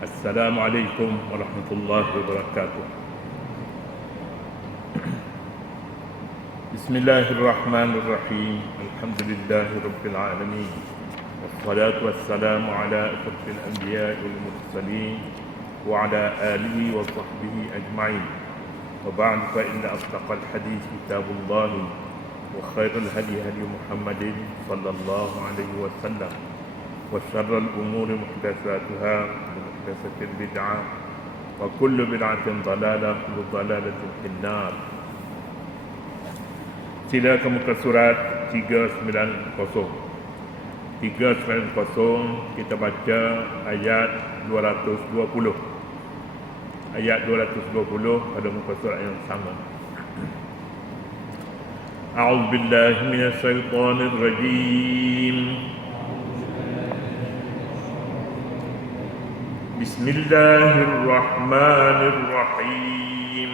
Assalamualaikum warahmatullahi wabarakatuh. Bismillahirrahmanirrahim. Alhamdulillahi rabbil alamin. Wassalatu wassalamu ala asyrafil anbiya'i wal mursalin wa ala alihi wa sahbihi ajma'in. Wa ba'd, fa inna asdaqal hadits kitabullah wa khairal hadi hadi Muhammadin sallallahu alaihi wasallam. Wa syarrul umuri muhdatsatuha محدثة بدعة وكل بدعة ضلالة وكل ضلالة في النار. Sila ke muka surat 390. 390 kita baca ayat 220. Ayat 220 pada muka surat yang sama. A'udzu billahi minasy syaithanir rajim. Bismillahirrahmanirrahim.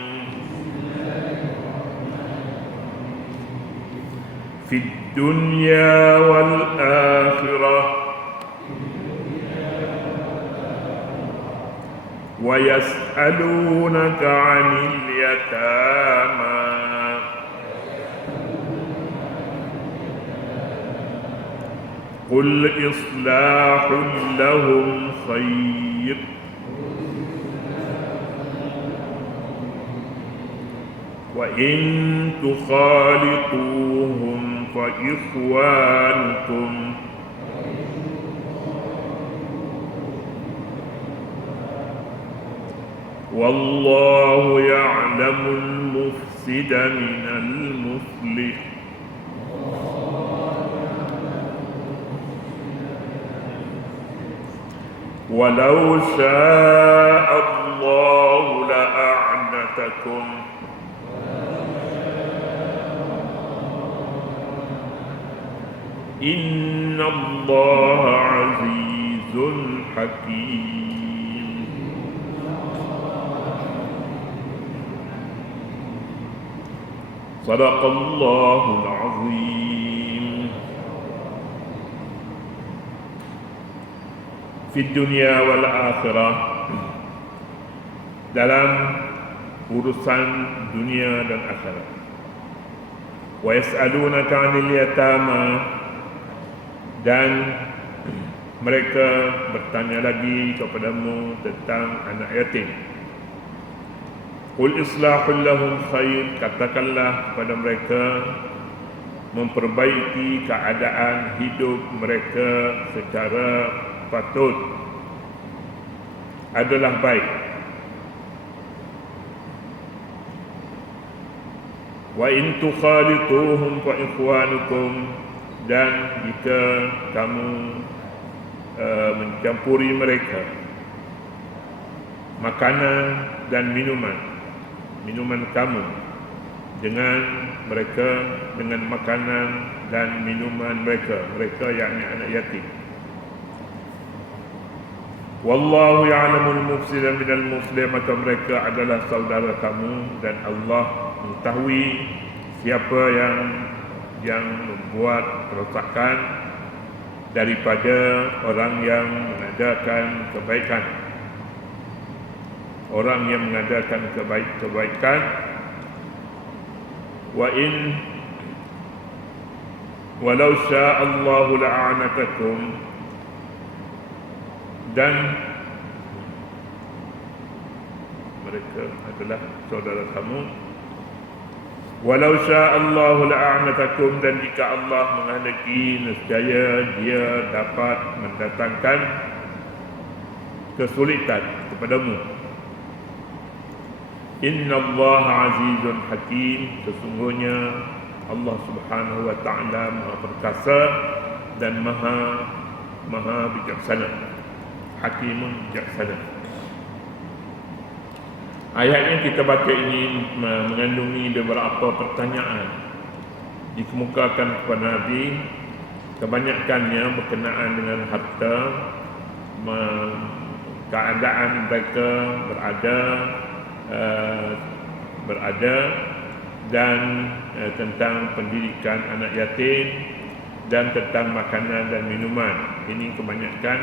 Fid dunya wal akhirah wa yas'alunaka 'anil yatama qul islahun lahum khair وَإِن تُخَالِطُوهُمْ فَإِخْوَانُكُمْ وَاللَّهُ يَعْلَمُ الْمُفْسِدَ مِنَ الْمُصْلِحِ وَلَوْ شَاءَ اللَّهُ لَأَعْنَتَكُمْ إن الله عزيز حكيم. صدق الله العظيم. في الدنيا والآخرة, dalam urusan dunia dan akhirat. Wa yas'alunaka 'anil yatama, dan mereka bertanya lagi kepadamu tentang anak yatim. Qul islahul lahum khair, katakanlah kepada mereka memperbaiki keadaan hidup mereka secara patut adalah baik. Wa in tukhalituhum fa ikhwanukum, dan jika kamu mencampuri mereka makanan dan minuman kamu dengan mereka, dengan makanan dan minuman mereka yakni anak yatim. Wallahu ya'lamul mufsida minal muslih, maka mereka adalah saudara kamu, dan Allah mengetahui siapa yang membuat kerosakan daripada orang yang mengadakan kebaikan. Orang yang mengadakan kebaikan. Walau sya'allahu la'anatakum, dan mereka adalah saudara kamu. Walau sya'allahu la'anatakum, dan jika Allah menghendaki, nescaya Dia dapat mendatangkan kesulitan kepadamu. Innallaha azizun hakim, sesungguhnya Allah Subhanahu wa ta'ala Maha perkasa dan Maha bijaksana. Hakimun bijaksana. Ayat yang kita baca ini mengandungi beberapa pertanyaan dikemukakan kepada Nabi. Kebanyakannya berkenaan dengan harta, keadaan mereka berada dan tentang pendidikan anak yatim, dan tentang makanan dan minuman. Ini kebanyakan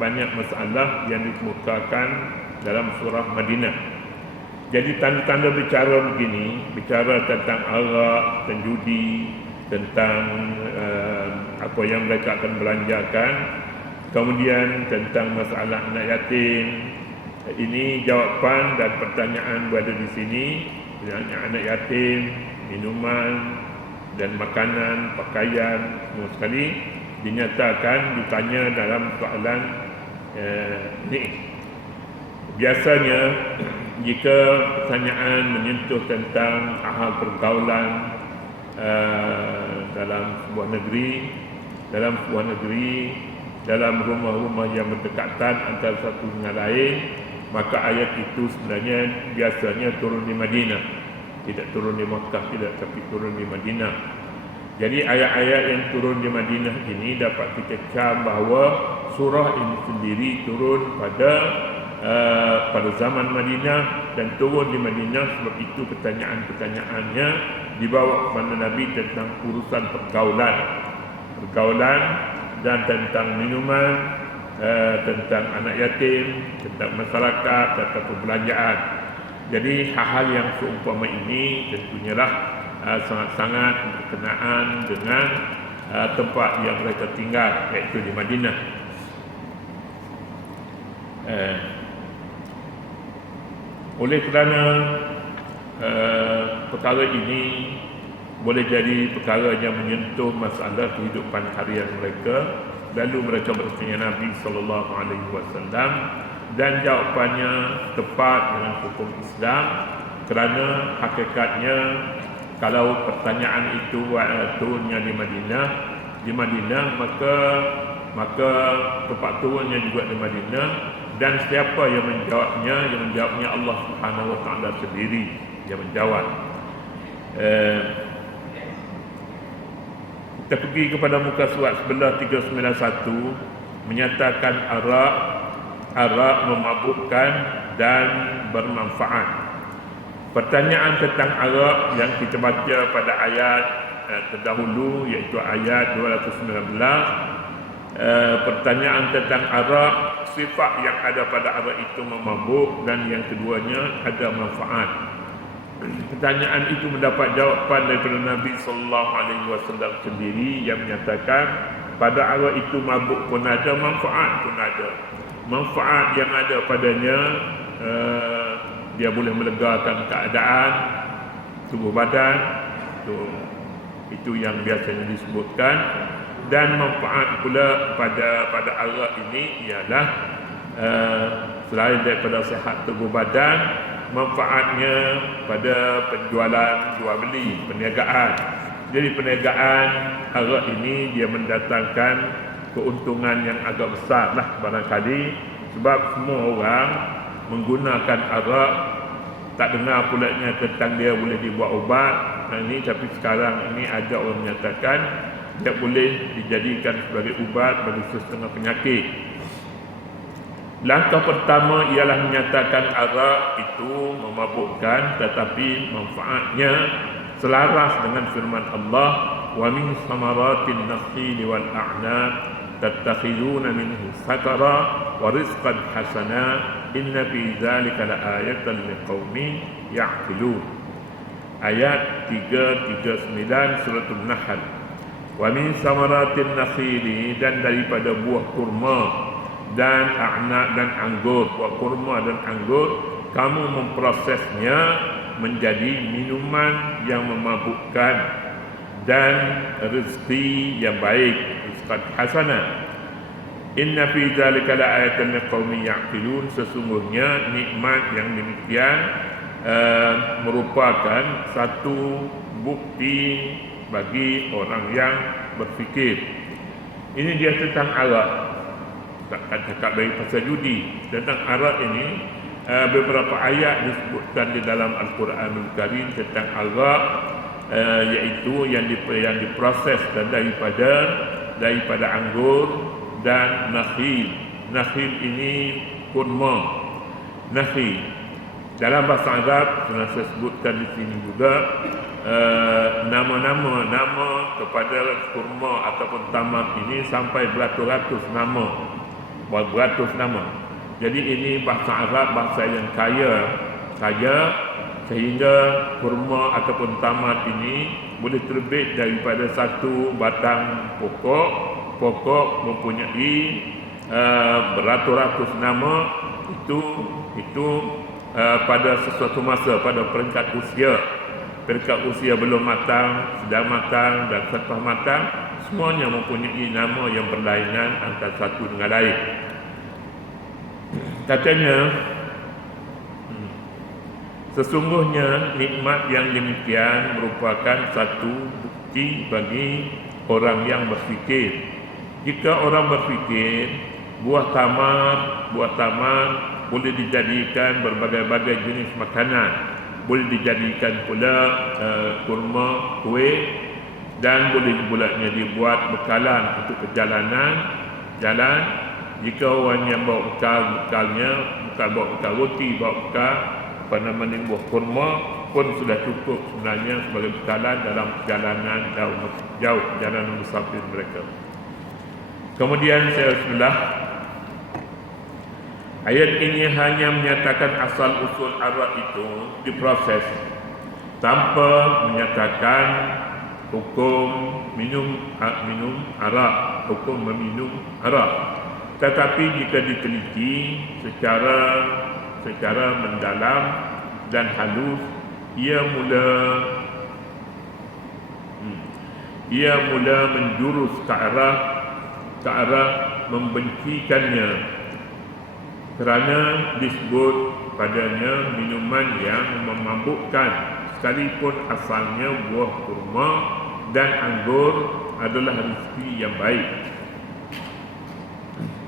banyak masalah yang dikemukakan dalam surah Madinah. Jadi tanda-tanda bicara begini, bicara tentang arak dan judi, tentang apa yang mereka akan belanjakan, kemudian tentang masalah anak yatim. Ini jawapan dan pertanyaan berada di sini. Anak yatim, minuman dan makanan, pakaian, semua sekali dinyatakan, ditanya dalam soalan ini. Biasanya jika pertanyaan menyentuh tentang hal pergaulan dalam sebuah negeri, dalam rumah-rumah yang berdekatan antara satu dengan lain, maka ayat itu sebenarnya biasanya turun di Madinah, tidak turun di Makkah, tapi turun di Madinah. Jadi ayat-ayat yang turun di Madinah ini dapat kita cam bahawa surah ini sendiri turun pada zaman Madinah dan turun di Madinah. Sebab itu pertanyaan-pertanyaannya dibawa kepada Nabi tentang urusan pergaulan dan tentang minuman, tentang anak yatim, tentang masyarakat, tentang perbelanjaan. Jadi hal-hal yang seumpama ini tentunya lah sangat-sangat berkenaan dengan tempat yang mereka tinggal, iaitu di Madinah. Oleh kerana perkara ini boleh jadi perkara yang menyentuh masalah kehidupan harian mereka, lalu mereka bertanya Nabi SAW, dan jawapannya tepat dengan hukum Islam, kerana hakikatnya kalau pertanyaan itu turunnya di Madinah, maka tempat turunnya juga di Madinah, dan siapa yang menjawabnya Allah Subhanahu Wa Taala sendiri yang menjawab. Kita pergi kepada muka surat sebelah 391, menyatakan arak memabukkan dan bermanfaat. Pertanyaan tentang arak yang kita baca pada ayat terdahulu, iaitu ayat 219, pertanyaan tentang arak, sifat yang ada pada arak itu memabuk, dan yang keduanya ada manfaat. Pertanyaan itu mendapat jawapan daripada Nabi SAW sendiri yang menyatakan pada arak itu mabuk pun ada, manfaat pun ada. Manfaat yang ada padanya, dia boleh melegakan keadaan tubuh badan, itu yang biasanya disebutkan. Dan manfaat pula pada arak ini ialah selain daripada sihat tubuh badan, manfaatnya pada penjualan, jual beli, perniagaan. Jadi perniagaan arak ini dia mendatangkan keuntungan yang agak besar lah barangkali, sebab semua orang menggunakan arak, tak dengar pulanya tentang dia boleh dibuat ubat. Tapi sekarang ini ada orang menyatakan dia boleh dijadikan sebagai ubat bagi setengah penyakit. Langkah pertama ialah menyatakan arak itu memabukkan, tetapi manfaatnya selaras dengan firman Allah, wa min samaratin nakhili wal a'nab tattakhiduna minhu sakara wa rizqan hasana inna fi dzalika laayatan liqaumin ya'qilun. Ayat 339 surah An-Nahl. Wa min samaratin nakhili, dan daripada buah kurma dan a'nab dan anggur, buah kurma dan anggur, kamu memprosesnya menjadi minuman yang memabukkan dan rezeki yang baik, rizqan hasanah. Inna fi dzalika laayatan liqaumin ya'qilun, sesungguhnya nikmat yang demikian merupakan satu bukti bagi orang yang berfikir. Ini dia tentang arak. Tak cakap dari pasal judi. Tentang arak ini beberapa ayat disebutkan di dalam Al-Quranul Karim tentang arak, iaitu yang diproses daripada anggur dan nakhil. Nakhil ini kurma. Nakhil Dalam bahasa Arab pernah saya sebutkan di sini juga nama kepada kurma ataupun tamar ini sampai beratus-ratus nama. Beratus nama. Jadi ini bahasa Arab, bahasa yang kaya sehingga kurma ataupun tamar ini boleh terbit daripada satu batang pokok mempunyai beratus-ratus nama itu pada sesuatu masa, pada peringkat usia belum matang, sedang matang dan selepas matang, semuanya mempunyai nama yang berlainan antara satu dengan lain. Katanya, sesungguhnya nikmat yang demikian merupakan satu bukti bagi orang yang berfikir. Jika orang berfikir, buah tamar boleh dijadikan berbagai-bagai jenis makanan, boleh dijadikan pula kurma, kuih, dan boleh pulanya dibuat bekalan untuk perjalanan jalan. Jika orang yang bawa bekalnya bukan bawa bekal roti, bawa bekal buah kurma pun sudah cukup sebenarnya sebagai bekalan dalam perjalanan jauh perjalanan musafir mereka. Kemudian saya sebelah ayat ini hanya menyatakan asal-usul arak itu diproses tanpa menyatakan hukum minum arak, hukum meminum arak. Tetapi jika diteliti secara mendalam dan halus, ia mula menjurus ke arah membencikannya, kerana disebut padanya minuman yang memabukkan, sekalipun asalnya buah kurma dan anggur adalah rezeki yang baik.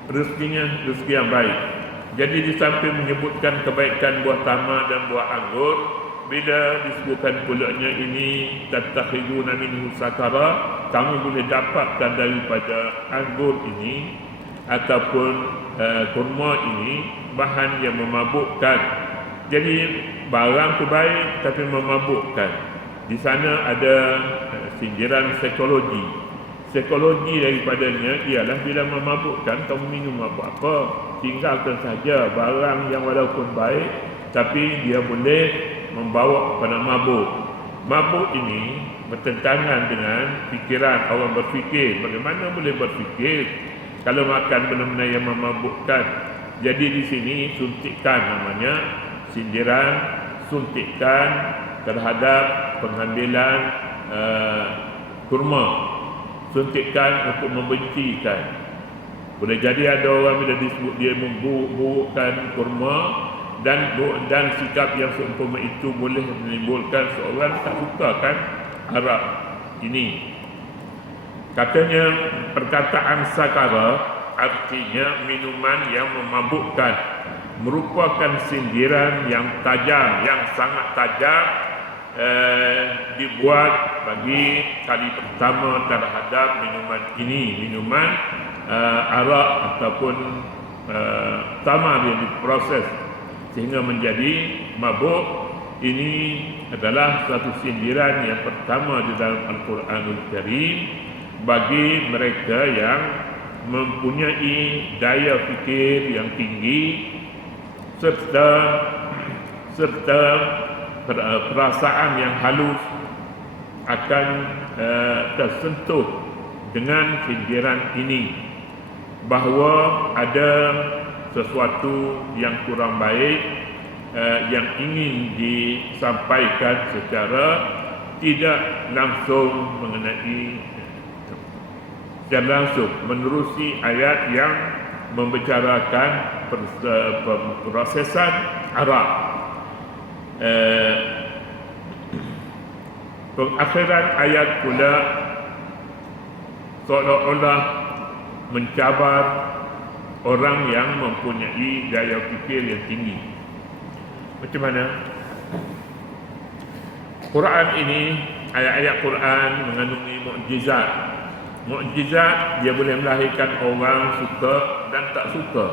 Rezeki yang baik. Jadi di samping menyebutkan kebaikan buah tamar dan buah anggur, bila disebutkan pulanya ini tattakhiduna minhu sakara, kamu boleh dapatkan daripada anggur ini ataupun kurma ini bahan yang memabukkan. Jadi barang tu baik tapi memabukkan. Di sana ada sindiran psikologi. Psikologi daripadanya ialah bila memabukkan, kamu minum apa, tinggalkan saja barang yang walaupun baik tapi dia boleh membawa kepada mabuk. Mabuk ini bertentangan dengan fikiran orang berfikir. Bagaimana boleh berfikir kalau makan benda-benda yang memabukkan? Jadi di sini suntikan, namanya sindiran, suntikan terhadap pengambilan kurma, suntikan untuk membencikan. Boleh jadi ada orang bila disebut dia memburukkan kurma dan sikap yang seumpama itu boleh menimbulkan seorang tak suka kan arak ini. Katanya perkataan sakara artinya minuman yang memabukkan, merupakan sindiran yang tajam, yang sangat tajam, dibuat bagi kali pertama terhadap minuman ini, minuman arak ataupun tamar yang diproses sehingga menjadi mabuk. Ini adalah satu sindiran yang pertama di dalam Al-Quranul Karim bagi mereka yang mempunyai daya fikir yang tinggi serta perasaan yang halus akan tersentuh dengan sindiran ini, bahawa ada sesuatu yang kurang baik yang ingin disampaikan secara tidak langsung menerusi ayat yang membicarakan prosesan arak. Pengakhiran ayat pula seolah-olah mencabar orang yang mempunyai daya fikir yang tinggi. Macam mana? Quran ini, ayat-ayat Quran mengandungi mukjizat. Mukjizat dia boleh melahirkan orang suka dan tak suka.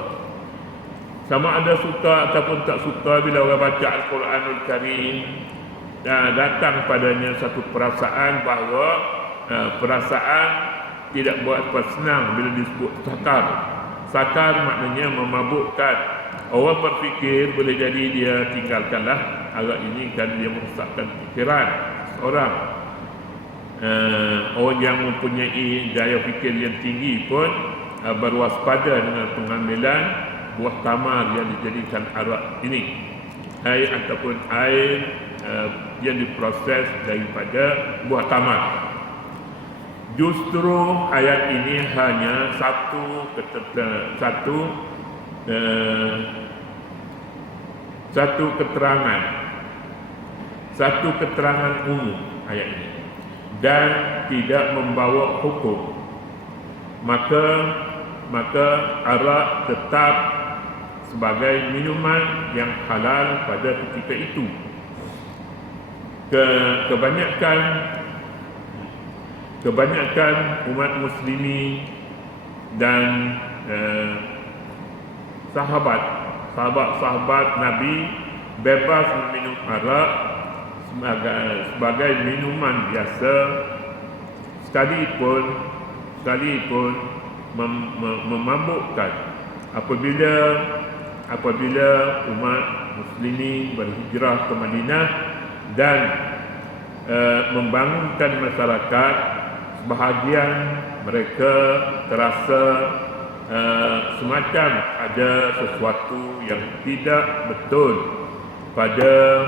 Sama ada suka ataupun tak suka bila orang baca Al-Quranul Karim, datang padanya satu perasaan bahawa perasaan tidak buat apa senang bila disebut sakar. Sakar maknanya memabukkan. Orang berfikir boleh jadi dia tinggalkanlah arak ini kan dia merosakkan fikiran seorang. Orang yang mempunyai daya fikir yang tinggi pun berwaspada dengan pengambilan buah tamar yang dijadikan arak ini, air ataupun air yang diproses daripada buah tamar. Justru ayat ini hanya satu keterangan umum ayat ini dan tidak membawa hukum. Maka arak tetap sebagai minuman yang halal pada ketika itu. Kebanyakan umat muslimin dan sahabat Nabi bebas meminum arak sebagai minuman biasa, sekalipun memabukkan. Apabila umat muslimin berhijrah ke Madinah dan membangunkan masyarakat, sebahagian mereka terasa semacam ada sesuatu yang tidak betul pada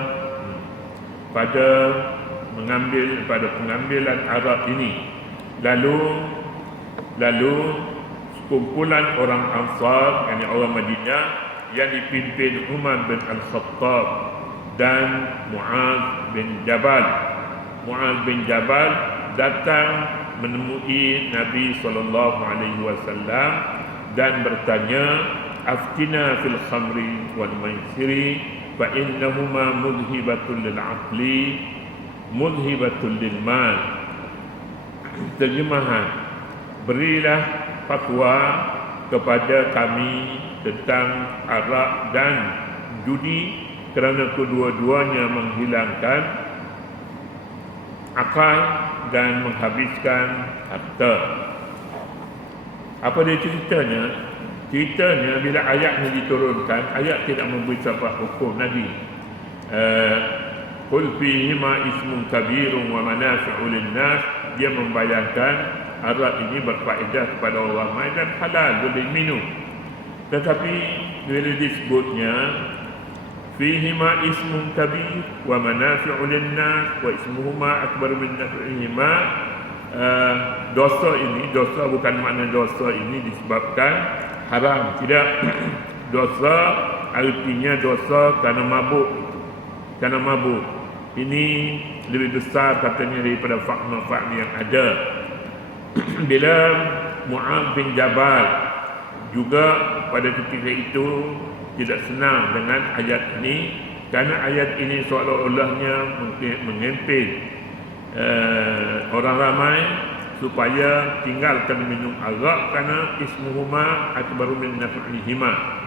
pengambilan arak ini. Lalu sekumpulan orang Ansar, yakni orang Madinah yang dipimpin Umar bin Al-Khattab dan Muaz bin Jabal datang menemui Nabi SAW dan bertanya, "Aftina fil khamri wal maisiri fa innahuma mudhibatul lil aqli mudhibatul lil mal." Terjemahan: berilah fatwa kepada kami tentang arak dan judi kerana kedua-duanya menghilangkan akal dan menghabiskan harta. Apa dia ceritanya? Ceritanya bila ayat ini diturunkan, ayat tidak memberi sebuah hukum Nabi. Qul fihima ismun kabirun wa manafi'u lin-nas. Dia membayangkan arak ini berfaedah kepada orang ramai dan halal, boleh minum. Tetapi bila disebutnya fihima ismun kabir wa manafi'u lin-nas wa ismuhuma akbar min naf'ihima, dosa bukan makna dosa ini disebabkan haram, tidak. Dosa artinya dosa kerana mabuk. Ini lebih besar katanya daripada manfaat yang ada. Bila Muaz bin Jabal juga pada ketika itu tidak senang dengan ayat ini, kerana ayat ini seolah-olahnya menghempit orang ramai supaya tinggalkan minum arak kerana ismuhuma akbaru min naf'ihima.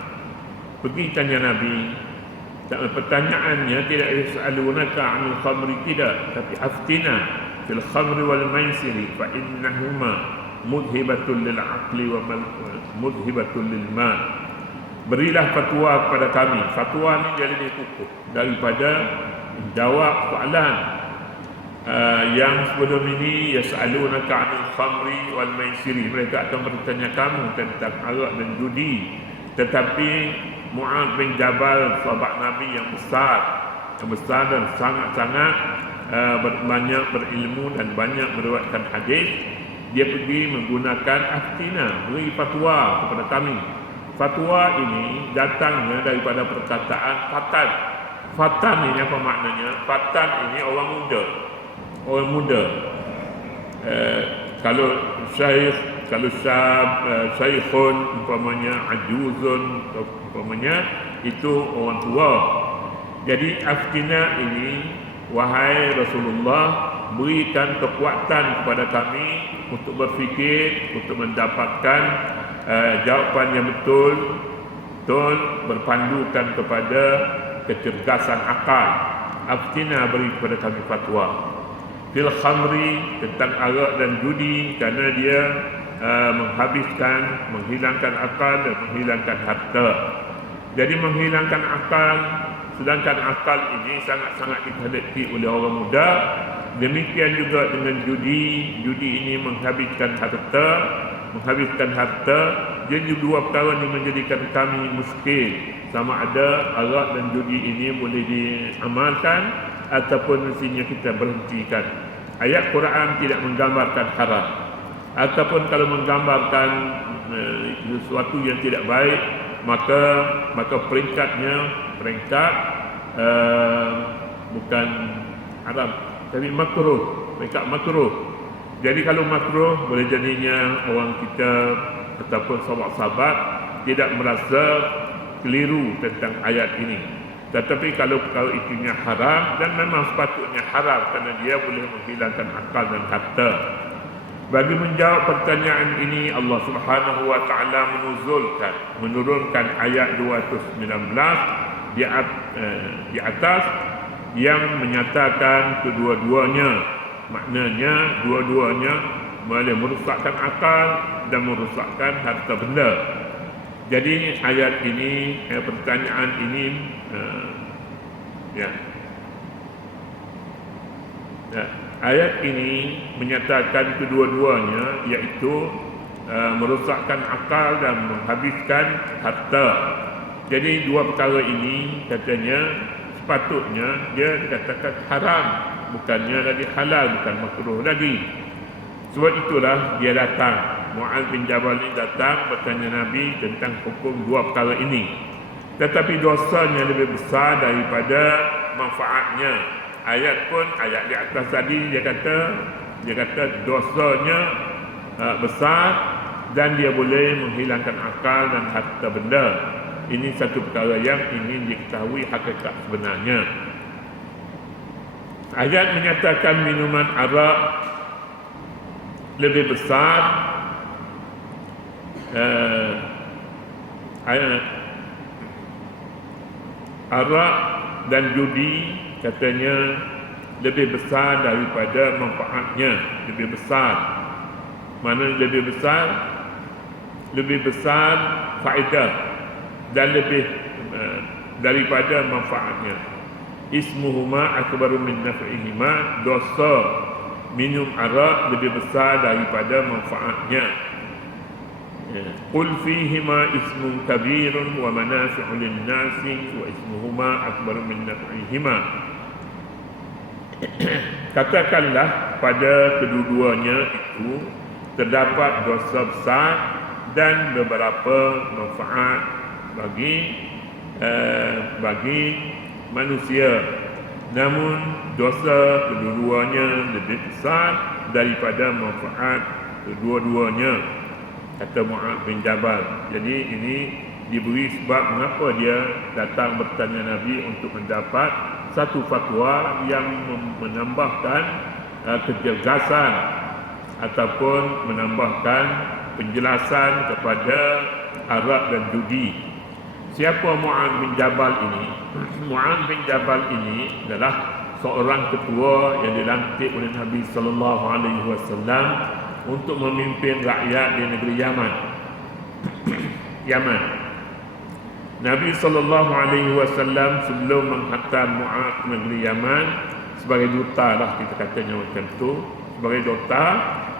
Pergi tanya Nabi. Pertanyaannya tidak yas'alunaka 'anil khamri, tidak, tapi aftina fil khamri wal maisiri fa innahuma mudhibatul lil aqli wa mudhibatul lil mal. Berilah fatwa kepada kami. Fatwa ni dia lebih kukuh daripada jawab soalan yang sebelum ini. Yas'alunaka 'anil khamri wal maisiri, mereka akan bertanya kamu tentang arak dan judi. Tetapi Muaz bin Jabal, sahabat Nabi yang besar dan sangat-sangat banyak berilmu dan banyak meriwayatkan hadis, dia pergi menggunakan aftina, beri fatwa kepada kami. Fatwa ini datangnya daripada perkataan fatan. Fatan ini apa maknanya? Fatan ini orang muda. Kalau syekhun umpamanya, ajuzun umpamanya, itu orang tua. Jadi aftina ini, wahai Rasulullah, berikan kekuatan kepada kami untuk berfikir, untuk mendapatkan jawapan yang betul betul-betul berpandukan kepada kecergasan akal. Aftina, beri kepada kami fatwa. Fil khamri, tentang arak dan judi, kerana dia menghabiskan, menghilangkan akal dan menghilangkan harta. Jadi menghilangkan akal, sedangkan akal ini sangat-sangat dihadapi oleh orang muda. Demikian juga dengan judi. Judi ini menghabiskan harta. Jadi dua perkara ini menjadikan kami muskil, sama ada arak dan judi ini boleh diamalkan ataupun mestinya kita berhentikan. Ayat Quran tidak menggambarkan haram, ataupun kalau menggambarkan sesuatu yang tidak baik, maka peringkat bukan haram tapi makruh, peringkat makruh. Jadi kalau makruh, boleh jadinya orang kita ataupun sahabat-sahabat tidak merasa keliru tentang ayat ini. Tetapi kalau itunya haram, dan memang sepatutnya haram kerana dia boleh menghilangkan akal dan harta. Bagi menjawab pertanyaan ini, Allah Subhanahu wa taala menurunkan ayat 219 di atas yang menyatakan kedua-duanya. Maknanya dua-duanya boleh merosakkan akal dan merosakkan harta benda. Jadi ayat ini, pertanyaan ini ayat ini menyatakan kedua-duanya, iaitu merosakkan akal dan menghabiskan harta. Jadi dua perkara ini katanya sepatutnya dia dikatakan haram, bukannya lagi halal, bukan makruh lagi. Sebab itulah dia datang, Mu'adz bin Jabal ini datang bertanya Nabi tentang hukum dua perkara ini. Tetapi dosanya lebih besar daripada manfaatnya. Ayat di atas tadi dia kata dosanya besar dan dia boleh menghilangkan akal dan harta benda. Ini satu perkara yang ingin diketahui hakikat sebenarnya. Ayat menyatakan minuman arak lebih besar, arak dan judi katanya lebih besar daripada manfaatnya. Lebih besar, mana lebih besar? Lebih besar faedah dan lebih daripada manfaatnya. Ismuhuma akbaru min naf'ihima, dosa minum arak lebih besar daripada manfaatnya. Qul fihima ismun kabirun wa manafi'u lin-nasi wa ismuhuma akbaru min naf'ihima. Katakanlah pada kedua-duanya itu terdapat dosa besar dan beberapa manfaat bagi manusia. Namun dosa kedua-duanya lebih besar daripada manfaat kedua-duanya, kata Mu'adz bin Jabal. Jadi ini diberi sebab mengapa dia datang bertanya Nabi untuk mendapat satu fatwa yang menambahkan kecergasan ataupun menambahkan penjelasan kepada arak dan judi. Siapa Mu'adz bin Jabal ini? Mu'adz bin Jabal ini adalah seorang ketua yang dilantik oleh Nabi sallallahu alaihi wasallam untuk memimpin rakyat di negeri Yaman. Nabi sallallahu alaihi wasallam sebelum menghantar Mu'adz ke negeri Yaman sebagai duta lah, kita katanya macam tu, sebagai duta,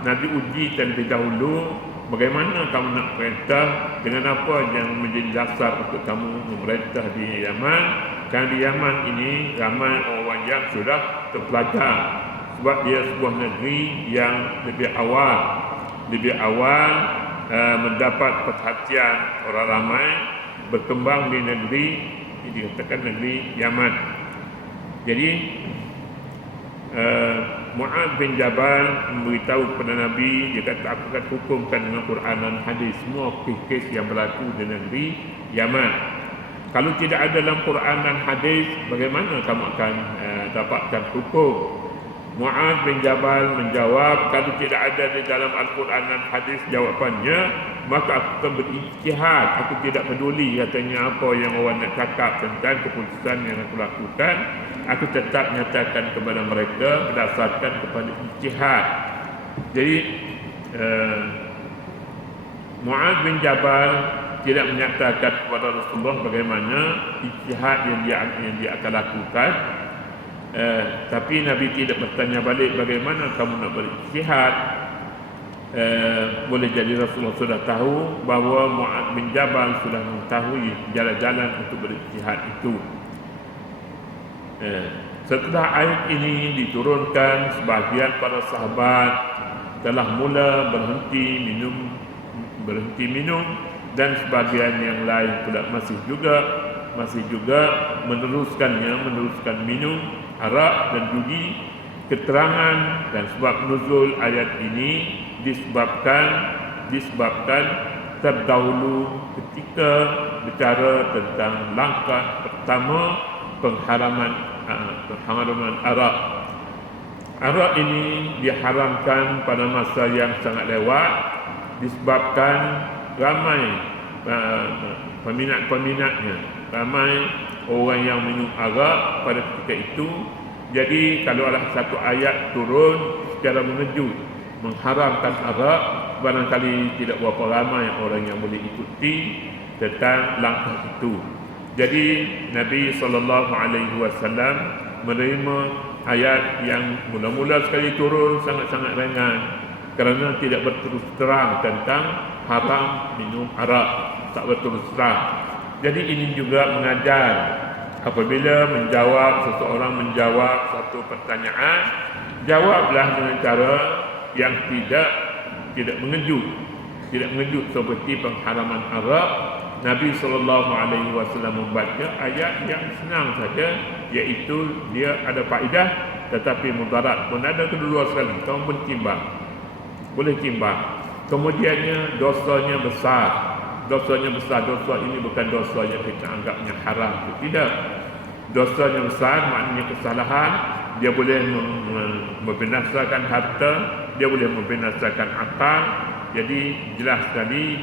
Nabi uji terlebih dahulu bagaimana kamu nak perintah, dengan apa yang menjadi dasar untuk kamu memerintah di Yaman. Kerana di Yaman ini ramai orang yang sudah terpelajar, sebab dia sebuah negeri yang lebih awal mendapat perhatian orang ramai, berkembang di negeri ini dikatakan negeri Yaman. Jadi Mu'adz bin Jabal memberitahu kepada Nabi, dia kata aku akan hukumkan dengan Quran dan hadis semua kes yang berlaku di negeri Yaman. Kalau tidak ada dalam Quran dan hadis, bagaimana kamu akan dapatkan hukum? Mu'adz bin Jabal menjawab, kalau tidak ada di dalam Al-Quran dan hadis jawapannya, maka aku akan berijtihad. Aku tidak peduli katanya apa yang orang nak cakap tentang keputusan yang aku lakukan. Aku tetap nyatakan kepada mereka berdasarkan kepada ijtihad. Jadi Mu'adz bin Jabal tidak menyatakan kepada Rasulullah bagaimana ijtihad yang dia akan lakukan. Tapi Nabi tidak bertanya balik bagaimana kamu nak berijtihad. Boleh jadi Rasulullah sudah tahu bahawa Mu'adz bin Jabal sudah mengetahui jalan-jalan untuk berijtihad itu. Setelah ayat ini diturunkan, sebahagian para sahabat telah mula berhenti minum dan sebahagian yang lain pula masih juga meneruskan minum arak dan judi. Keterangan dan sebab nuzul ayat ini disebabkan terdahulu ketika bicara tentang langkah pertama pengharaman arak. Arak ini diharamkan pada masa yang sangat lewat disebabkan ramai peminatnya, ramai orang yang minum arak pada ketika itu. Jadi kalau ada satu ayat turun secara mengejut mengharamkan arak, barangkali tidak berapa ramai orang yang boleh ikuti tentang langkah itu. Jadi Nabi SAW menerima ayat yang mula-mula sekali turun sangat-sangat ringan kerana tidak berterus terang tentang haram minum arak, tak berterus terang. Jadi ini juga mengajar apabila seseorang menjawab satu pertanyaan, jawablah dengan cara yang tidak mengejut seperti pengharaman arak. Nabi SAW membaca ayat yang senang saja, iaitu dia ada faedah tetapi mudarat pun ada kedua sekali. Kamu pun boleh timbang. Kemudiannya dosanya besar. Dosa ini bukan dosa yang kita anggapnya haram, tidak. Dosanya besar maknanya kesalahan. Dia boleh membinasakan harta, dia boleh membinasakan akal. Jadi jelas sekali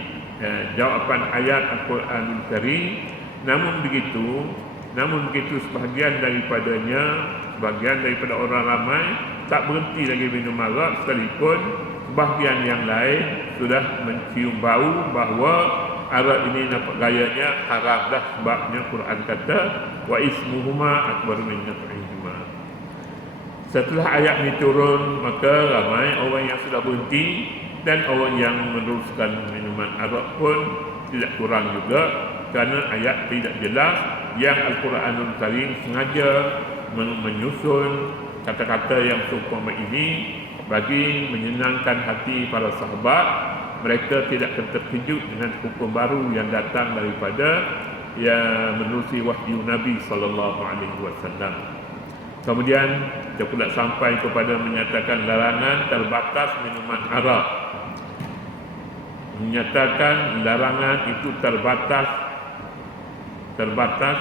jawapan ayat Al-Quranul Karim. Namun begitu sebahagian daripada orang ramai tak berhenti lagi minum arak, sekalipun sebahagian yang lain sudah mencium bau bahawa arak ini nampak gayanya haram dah, sebabnya Quran kata wa ismuhuma akbar min naf'ihima. Setelah ayat ini turun, maka ramai orang yang sudah berhenti dan orang yang meneruskan minuman arak pun tidak kurang juga, kerana ayat tidak jelas yang Al-Quranul Karim sengaja menyusun kata-kata yang seumpama ini bagi menyenangkan hati para sahabat. Mereka tidak terkejut dengan hukum baru yang datang daripada yang menerusi wahyu Nabi SAW. Kemudian dia pula sampai kepada menyatakan larangan terbatas minuman arak. Menyatakan larangan itu terbatas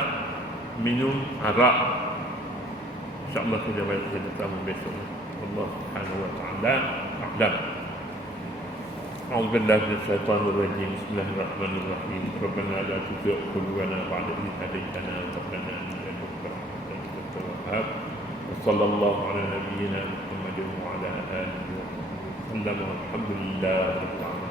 minum arak. InsyaAllah kita baca sama besok. Allah Subhanahu wa taala a'lam. أعوذ بالله من الشيطان الرجيم. بسم الله الرحمن الرحيم. ربنا لا تزغ قلوبنا بعد إذ هديتنا وهب لنا من لدنك رحمة إنك أنت الوهاب. وصلى الله على نبينا محمد وعلى آله وصحبه وسلم والحمد لله رب العالمين.